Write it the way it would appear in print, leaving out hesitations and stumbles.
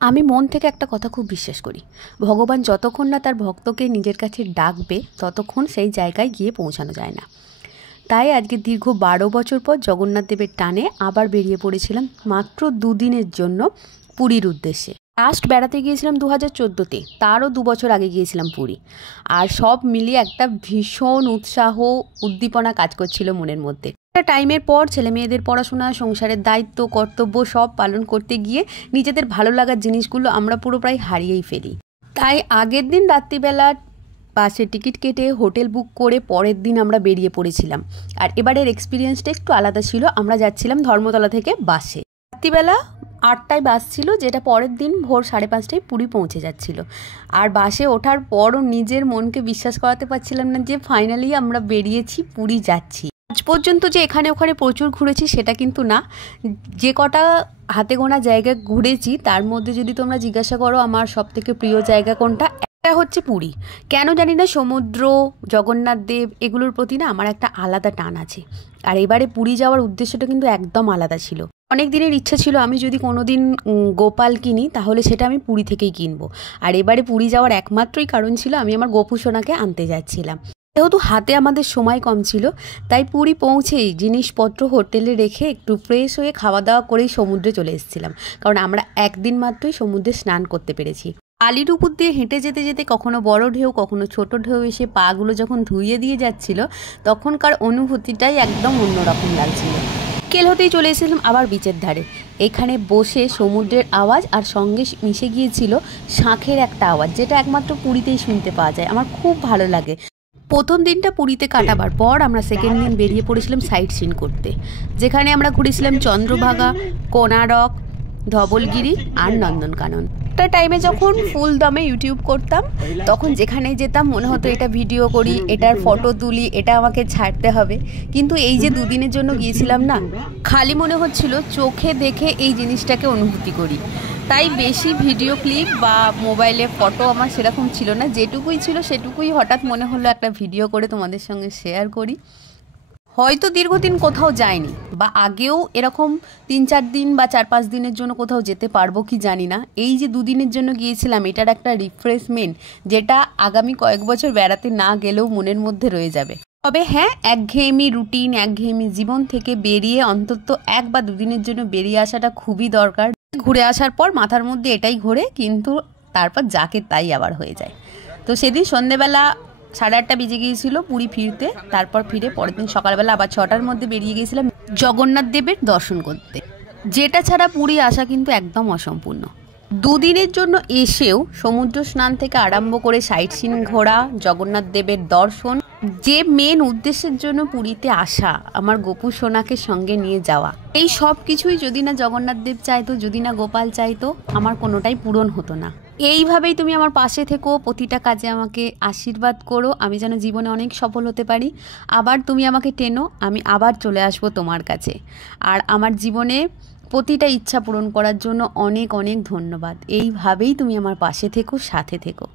আমি মন থেকে একটা কথা খুব বিশ্বাস করি, ভগবান যতক্ষণ না তার ভক্তকে নিজের কাছে ডাকবে ততক্ষণ সেই জায়গায় গিয়ে পৌঁছানো যায় না। তাই আজকে দীর্ঘ 12 বছর পর জগন্নাথ দেবের টানে আবার বেরিয়ে পড়েছিলাম মাত্র দুদিনের জন্য পুরীর উদ্দেশ্যে। লাস্ট বেড়াতে গিয়েছিলাম 2014-তে, তারও 2 বছর আগে গিয়েছিলাম পুরী। আর সব মিলিয়ে একটা ভীষণ উৎসাহ উদ্দীপনা কাজ করছিল মনের মধ্যে। একটা টাইমের পর ছেলে মেয়েদের পড়াশোনা, সংসারের দায়িত্ব, কর্তব্য সব পালন করতে গিয়ে নিজেদের ভালো লাগার জিনিসগুলো আমরা পুরো প্রায় হারিয়েই ফেলি। তাই আগের দিন রাত্রিবেলা বাসে টিকিট কেটে হোটেল বুক করে পরের দিন আমরা বেরিয়ে পড়েছিলাম। আর এবারের এক্সপিরিয়েন্সটা একটু আলাদা ছিল। আমরা যাচ্ছিলাম ধর্মতলা থেকে বাসে। রাত্রিবেলা 8টায় বাস ছিল, যেটা পরের দিন ভোর 5:30টায় পুরী পৌঁছে যাচ্ছিল। আর বাসে ওঠার পরও নিজের মনকে বিশ্বাস করাতে পারছিলাম না যে ফাইনালি আমরা বেরিয়েছি, পুরী যাচ্ছি। আজ পর্যন্ত যে এখানে ওখানে প্রচুর ঘুরেছি সেটা কিন্তু না, যে কটা হাতে গোনা জায়গা ঘুরেছি তার মধ্যে যদি তোমরা জিজ্ঞাসা করো আমার সবথেকে প্রিয় জায়গা কোনটা, একটা হচ্ছে পুরী। কেন জানি না, সমুদ্র, জগন্নাথ দেব এগুলোর প্রতি না আমার একটা আলাদা টান আছে। আর এবারে পুরী যাওয়ার উদ্দেশ্যটা কিন্তু একদম আলাদা ছিল। অনেক দিনের ইচ্ছা ছিল আমি যদি কোনো দিন গোপাল কিনি তাহলে সেটা আমি পুরী থেকেই কিনবো। আর এবারে পুরী যাওয়ার একমাত্রই কারণ ছিল আমি আমার গোপু সোনাকে আনতে যাচ্ছিলাম। যেহেতু হাতে আমাদের সময় কম ছিল তাই পুরী পৌঁছেই জিনিসপত্র হোটেলে রেখে একটু ফ্রেশ হয়ে খাওয়া দাওয়া করেই সমুদ্রে চলে এসেছিলাম, কারণ আমরা একদিন মাত্রই সমুদ্রে স্নান করতে পেরেছি। আলির উপর দিয়ে হেঁটে যেতে যেতে কখনো বড় ঢেউ কখনো ছোট ঢেউ এসে পাগুলো যখন ধুইয়ে দিয়ে যাচ্ছিল তখনকার অনুভূতিটাই একদম অন্যরকম লাগছিল। বিকেল হতেই চলে এসেছিলাম আবার বিচের ধারে। এখানে বসে সমুদ্রের আওয়াজ আর সঙ্গে মিশে গিয়েছিল শাঁখের একটা আওয়াজ, যেটা একমাত্র পুরীতেই শুনতে পাওয়া যায়। আমার খুব ভালো লাগে। প্রথম দিনটা পুরীতে কাটাবার পর আমরা সেকেন্ড দিন বেরিয়ে পড়েছিলাম সাইট সিন করতে, যেখানে আমরা ঘুরেছিলাম চন্দ্রভাগা, কোনারক, ধবলগিরি আর নন্দনকানন। একটা টাইমে যখন ফুল দমে ইউটিউব করতাম তখন যেখানে যেতাম মনে হতো এটা ভিডিও করি, এটার ফটো তুলি, এটা আমাকে ছাড়তে হবে। কিন্তু এই যে দুদিনের জন্য গিয়েছিলাম না, খালি মনে হচ্ছিল চোখে দেখে এই জিনিসটাকে অনুভূতি করি। তাই বেশি ভিডিও ক্লিপ বা মোবাইলে ফটো আমার সেরকম ছিল না, যেটুকুই ছিল সেটুকুই হঠাৎ মনে হলো একটা ভিডিও করে তোমাদের সঙ্গে শেয়ার করি। হয়তো দীর্ঘদিন কোথাও যায়নি বা আগেও এরকম 3-4 দিন বা 4-5 দিনের জন্য কোথাও যেতে পারবো কি জানি না। এই যে দুদিনের জন্য গিয়েছিলাম এটার একটা রিফ্রেশমেন্ট, যেটা আগামী কয়েক বছর বেড়াতে না গেলেও মনের মধ্যে রয়ে যাবে। তবে হ্যাঁ, একঘেয়েমি রুটিন, একঘেয়েমি জীবন থেকে বেরিয়ে অন্তত 1 বা 2 দিনের জন্য বেরিয়ে আসাটা খুবই দরকার। ঘুরে আসার পর মাথার মধ্যে এটাই ঘোরে, কিন্তু তারপর যাকে তাই আবার হয়ে যায়। তো সেদিন সন্ধ্যেবেলা 8:30 বেজে গিয়েছিল পুরী ফিরতে। তারপর ফিরে পরের দিন সকালবেলা আবার 6টার মধ্যে বেরিয়ে গিয়েছিলাম জগন্নাথ দেবের দর্শন করতে, যেটা ছাড়া পুরী আসা কিন্তু একদম অসম্পূর্ণ। 2 দিনের জন্য এসেও সমুদ্র স্নান থেকে আরম্ভ করে সাইট সিন ঘোরা, জগন্নাথ দেবের দর্শন, যে মেন উদ্দেশ্যের জন্য পুরীতে আসা, আমার গোপু সোনাকে সঙ্গে নিয়ে যাওয়া, এই সব কিছুই যদি না জগন্নাথ দেব চাইতো, যদি না গোপাল চাইতো, আমার কোনোটাই পূরণ হতো না। এইভাবেই তুমি আমার পাশে থেকো, প্রতিটা কাজে আমাকে আশীর্বাদ করো, আমি যেন জীবনে অনেক সফল হতে পারি। আবার তুমি আমাকে টেনো, আমি আবার চলে আসবো তোমার কাছে। আর আমার জীবনে প্রতিটা ইচ্ছা পূরণ করার জন্য অনেক অনেক ধন্যবাদ। এইভাবেই তুমি আমার পাশে থেকো, সাথে থেকো।